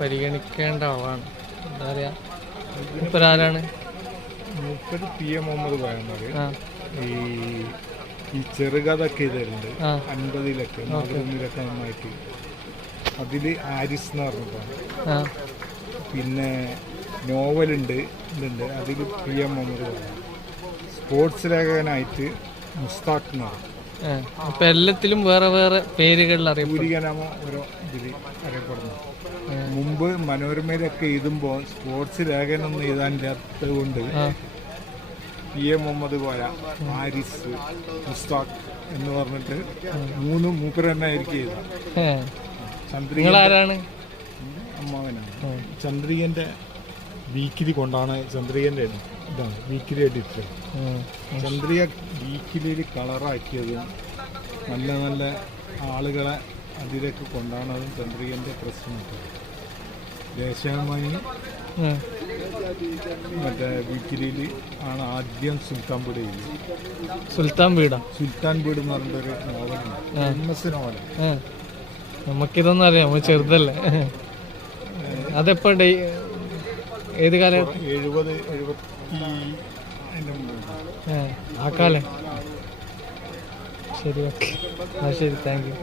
പരിഗണിക്കേണ്ട ആളാണ്. എന്താ പറയാ? മൂപ്പരാരാണ് മൂപ്പര് പി എം മുഹമ്മദ് പറയുന്നത് ഈ ഈ ചെറുകഥൊക്കെ ആ. അൻപതിലൊക്കെ മാതൃഭൂമിയിലൊക്കെ നന്നായിട്ട്. അതിൽ ആരിസ് എന്ന് പറഞ്ഞതാണ് പിന്നെ നോവലുണ്ട് ഇതുണ്ട്. അതിൽ പി എം മുഹമ്മദ് സ്പോർട്സ് ലേഖകനായിട്ട് മുസ്താഖ് എന്നാണ്. അപ്പൊ എല്ലാത്തിലും വേറെ വേറെ പേരുകളിൽ അറിയപ്പെടും. സൂര്യനാമ ഓരോ ഇതിൽ അറിയപ്പെടുന്നു. മുമ്പ് മനോരമയിലൊക്കെ എഴുതുമ്പോൾ സ്പോർട്സ് ലേഖനം എഴുതാനില്ലാത്തത് കൊണ്ട് പി എം മുഹമ്മദ് കോയ ആരിസ് മുസ്താഖ് എന്ന് പറഞ്ഞിട്ട് മൂന്ന് മൂപ്പര് തന്നെ ആയിരിക്കും എഴുതാം അമ്മാവനാണ്. ചന്ദ്രികന്റെ വീക്കിലി കൊണ്ടാണ് ചന്ദ്രികന്റെ ഇതാണ് വീക്കിലി എഡിറ്റർ. ചന്ദ്രിക വീക്കിലിയിൽ കളറാക്കിയതും നല്ല നല്ല ആളുകളെ അതിലേക്ക് കൊണ്ടാണതും ചന്ദ്രികന്റെ പ്രശ്നമൊക്കെ ദേശാഭിമാനി. മറ്റേ വീക്കിലിയിൽ ആണ് ആദ്യം സുൽത്താൻ വീട് സുൽത്താൻ വീടാ. സുൽത്താൻ വീട് എന്ന് പറഞ്ഞൊരു നോവലുണ്ട് ഫേമസ്. നമുക്കിതൊന്നും അറിയാം. നമ്മൾ ചെറുതല്ലേ. അതെപ്പോ ഏത് കാലം? എഴുപത് എഴുപത്തി ആ കാലം. ശരി ഓക്കെ. ആ ശരി. Thank you.